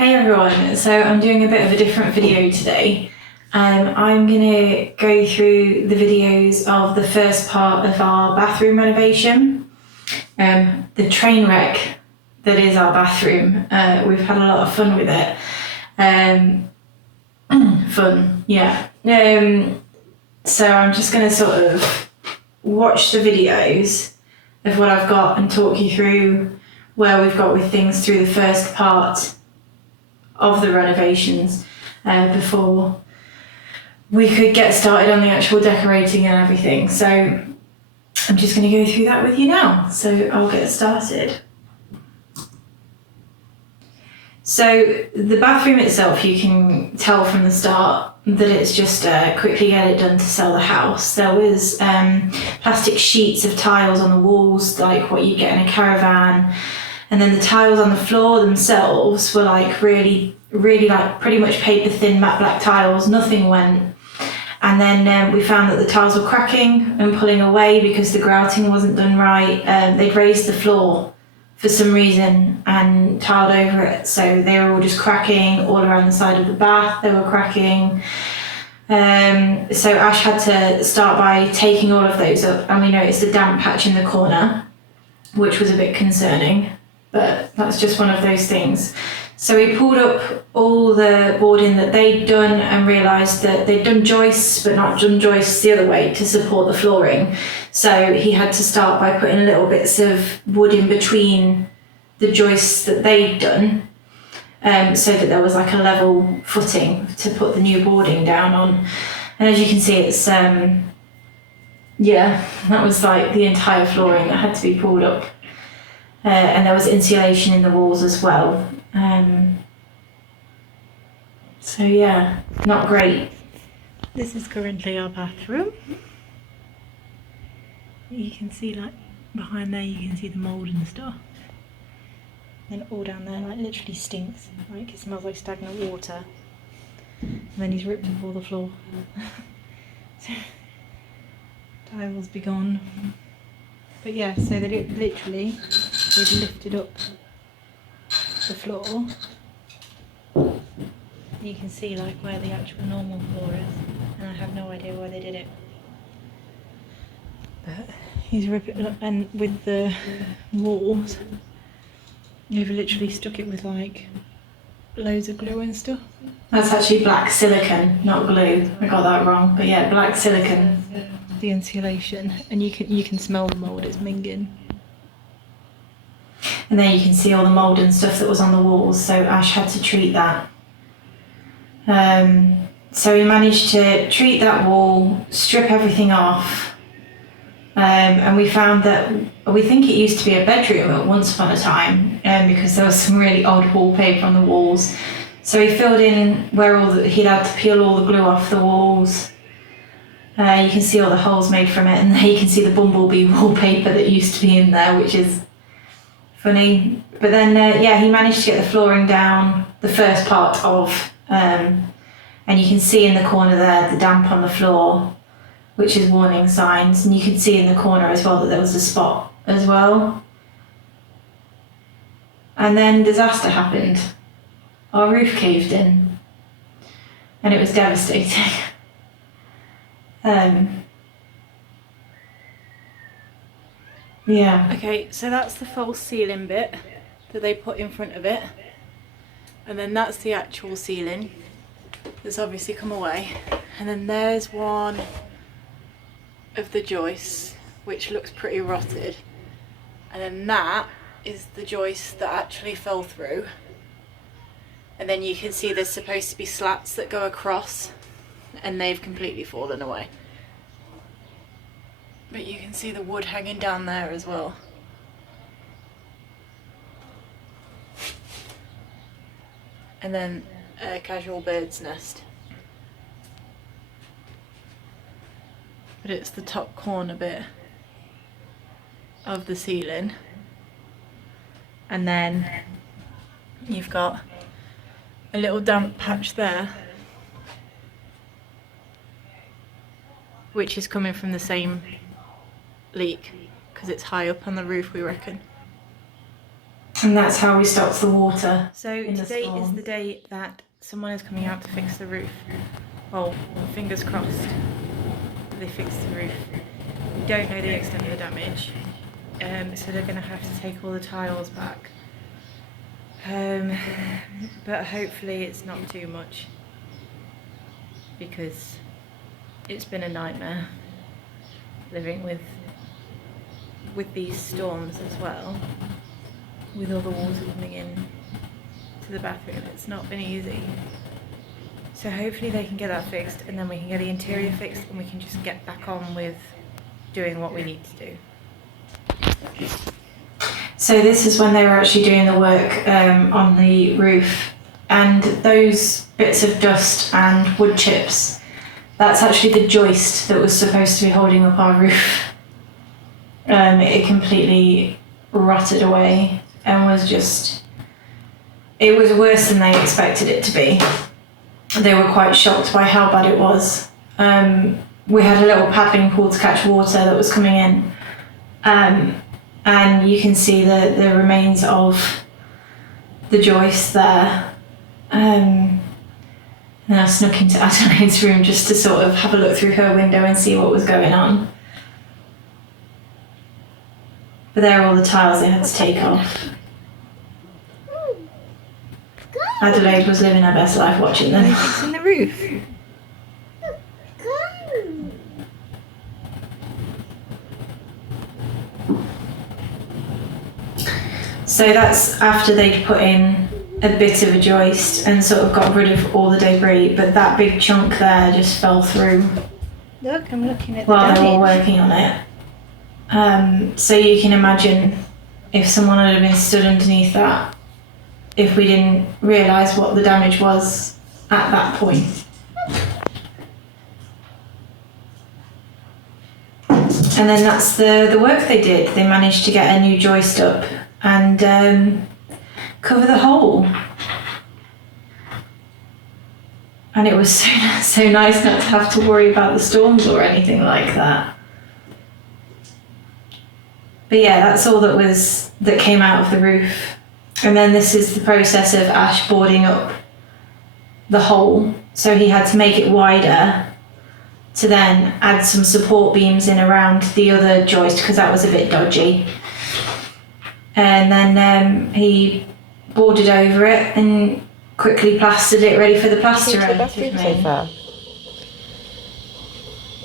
Hey everyone, so I'm doing a bit of a different video today. I'm going to go through the videos of the first part of our bathroom renovation, the train wreck that is our bathroom. We've had a lot of fun with it. Fun, yeah. So I'm just going to sort of watch the videos of what I've got and talk you through where we've got with things through the first part of the renovations before we could get started on the actual decorating and everything. So I'm just going to go through that with you now. So I'll get started. So the bathroom itself, you can tell from the start that it's just quickly get it done to sell the house. There was plastic sheets of tiles on the walls, like what you get in a caravan. And then the tiles on the floor themselves were like really like pretty much paper thin matte black tiles, nothing went. And then we found that the tiles were cracking and pulling away because the grouting wasn't done right. They'd raised the floor for some reason and tiled over it. So they were all just cracking all around the side of the bath, they were cracking. So Ash had to start by taking all of those up, and we noticed a damp patch in the corner, which was a bit concerning. But that's just one of those things. So we pulled up all the boarding that they'd done and realised that they'd done joists, but not done joists the other way to support the flooring. So he had to start by putting little bits of wood in between the joists that they'd done, so that there was like a level footing to put the new boarding down on. And as you can see, it's, yeah, that was like the entire flooring that had to be pulled up. And there was insulation in the walls as well. So yeah, not great. This is currently our bathroom. You can see like behind there, you can see the mould and stuff. And all down there like literally stinks. Like it smells like stagnant water. And then he's ripped up all the floor. So, tiles be gone. But yeah, so that it literally, they've lifted up the floor. You can see like where the actual normal floor is, and I have no idea why they did it. But he's ripping it up, and with the walls, they've literally stuck it with like loads of glue and stuff. That's actually black silicone, not glue. I got that wrong, but yeah, black silicone. The insulation, and you can smell the mould, it's minging. And then you can see all the mould and stuff that was on the walls, so Ash had to treat that. So we managed to treat that wall, strip everything off, and we found that we think it used to be a bedroom at once upon a time, because there was some really odd wallpaper on the walls. So he filled in where he'd had to peel all the glue off the walls. You can see all the holes made from it, and there you can see the bumblebee wallpaper that used to be in there, which is funny. But then, yeah, he managed to get the flooring down, the first part of, and you can see in the corner there the damp on the floor, which is warning signs, and you can see in the corner as well that there was a spot as well. And then disaster happened. Our roof caved in, and it was devastating. Yeah. Okay, so that's the false ceiling bit that they put in front of it. And then that's the actual ceiling that's obviously come away. And then there's one of the joists, which looks pretty rotted. And then that is the joist that actually fell through. And then you can see there's supposed to be slats that go across, and they've completely fallen away. But you can see the wood hanging down there as well. And then a casual bird's nest. But it's the top corner bit of the ceiling. And then you've got a little damp patch there, which is coming from the same leak because it's high up on the roof, we reckon. And that's how we stopped the water. So today is the day that someone is coming out to fix the roof. Well, fingers crossed they fix the roof. We don't know the extent of the damage, so they're going to have to take all the tiles back. But hopefully it's not too much, because it's been a nightmare living with these storms as well, with all the water coming in to the bathroom. It's not been easy. So hopefully they can get that fixed, and then we can get the interior fixed, and we can just get back on with doing what we need to do. So this is when they were actually doing the work on the roof, and those bits of dust and wood chips, that's actually the joist that was supposed to be holding up our roof. It completely rotted away and it was worse than they expected it to be. They were quite shocked by how bad it was. We had a little paddling pool to catch water that was coming in, and you can see the remains of the joist there. And I snuck into Adelaide's room just to sort of have a look through her window and see what was going on. But there are all the tiles they had to take off. Adelaide was living her best life watching them. Fixing the roof. So that's after they'd put in a bit of a joist and sort of got rid of all the debris, but that big chunk there just fell through. Look, I'm looking at the while damage. they were working on it. So you can imagine if someone had been stood underneath that, if we didn't realise what the damage was at that point. And then that's the work they did. They managed to get a new joist up and cover the hole. And it was so nice not to have to worry about the storms or anything like that. But yeah, that's all that came out of the roof. And then this is the process of Ash boarding up the hole. So he had to make it wider to then add some support beams in around the other joist because that was a bit dodgy. And then he boarded over it and quickly plastered it ready for the plastering. The bathroom so far.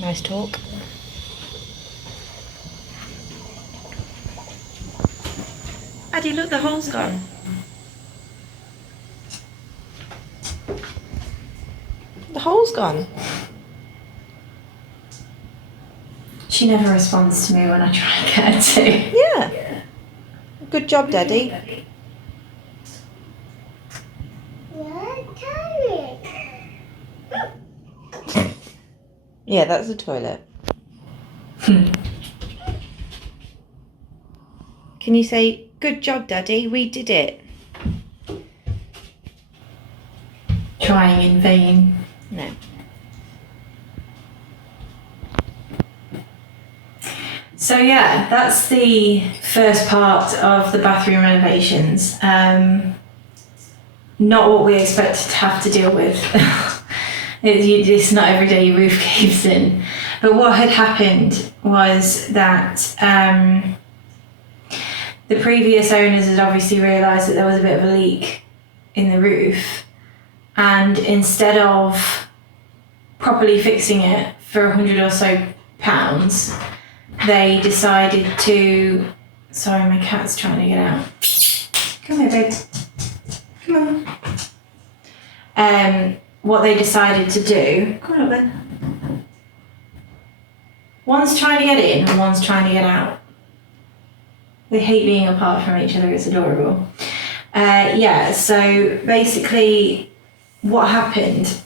Nice talk. Addie, look, the hole's gone. The hole's gone. She never responds to me when I try and get her to. Yeah. Good job, Daddy. Yeah, that's the toilet. Can you say, good job, Daddy, we did it? Trying in vain. No. So yeah, that's the first part of the bathroom renovations. Not what we expected to have to deal with. It's not every day your roof caves in. But what had happened was that the previous owners had obviously realised that there was a bit of a leak in the roof, and instead of properly fixing it for £100 or so, they decided to... Sorry, my cat's trying to get out. Come here, babe. Come on. What they decided to do... Come on up then. One's trying to get in and one's trying to get out. They hate being apart from each other. It's adorable. So basically what happened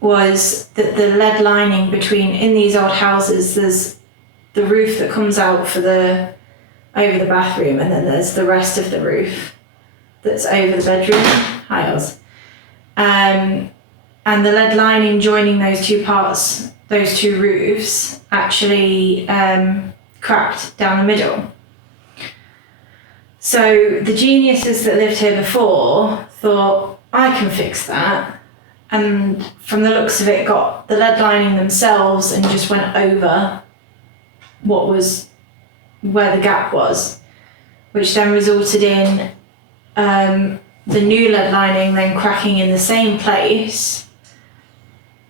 was that the lead lining in these old houses, there's the roof that comes out over the bathroom, and then there's the rest of the roof that's over the bedroom. Hi, Oz. And the lead lining joining those two parts, those two roofs, actually cracked down the middle. So the geniuses that lived here before thought, I can fix that. And from the looks of it, got the lead lining themselves and just went over what was where the gap was, which then resulted in the new lead lining then cracking in the same place.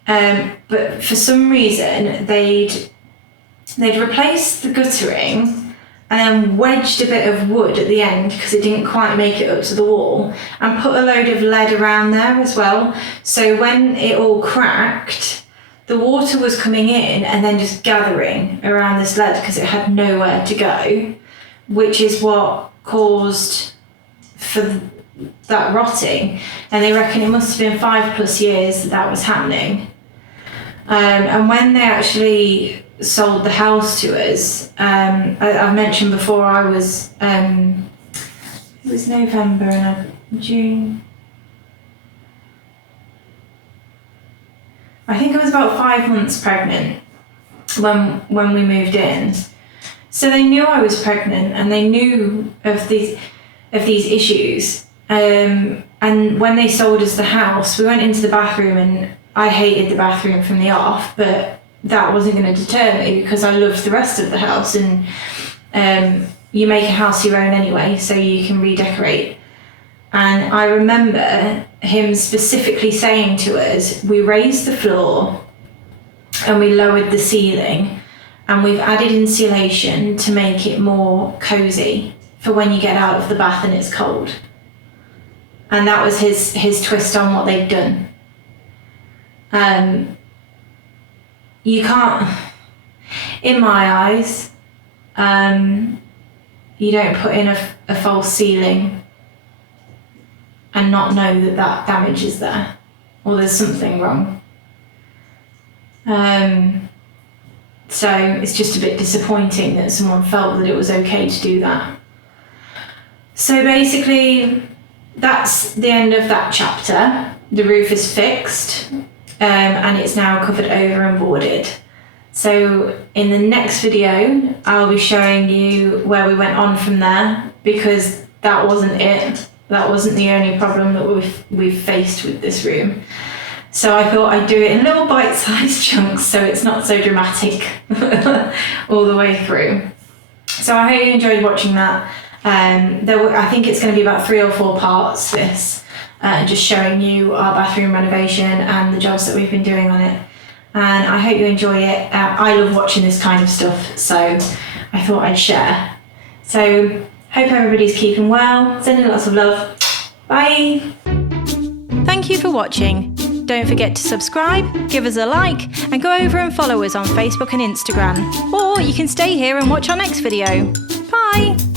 But for some reason, they'd replaced the guttering and then wedged a bit of wood at the end because it didn't quite make it up to the wall, and put a load of lead around there as well. So when it all cracked, the water was coming in and then just gathering around this lead because it had nowhere to go, which is what caused for that rotting. And they reckon it must have been 5+ years that was happening. And when they actually sold the house to us, I mentioned before I was, it was November and June. I think I was about 5 months pregnant when we moved in. So they knew I was pregnant and they knew of these issues. And when they sold us the house, we went into the bathroom, and I hated the bathroom from the off, but that wasn't going to deter me because I loved the rest of the house. And you make a house your own anyway, so you can redecorate. And I remember him specifically saying to us, we raised the floor and we lowered the ceiling, and we've added insulation to make it more cozy for when you get out of the bath and it's cold. And that was his twist on what they'd done. You can't, in my eyes, you don't put in a false ceiling and not know that damage is there, or there's something wrong. So it's just a bit disappointing that someone felt that it was okay to do that. So basically, that's the end of that chapter. The roof is fixed, and it's now covered over and boarded. So in the next video, I'll be showing you where we went on from there, because that wasn't it. That wasn't the only problem that we've faced with this room. So I thought I'd do it in little bite-sized chunks so it's not so dramatic all the way through. So I hope you enjoyed watching that. I think it's going to be about 3 or 4 parts, this, just showing you our bathroom renovation and the jobs that we've been doing on it. And I hope you enjoy it. I love watching this kind of stuff, so I thought I'd share. So hope everybody's keeping well. Sending lots of love. Bye. Thank you for watching. Don't forget to subscribe, give us a like, and go over and follow us on Facebook and Instagram. Or you can stay here and watch our next video. Bye!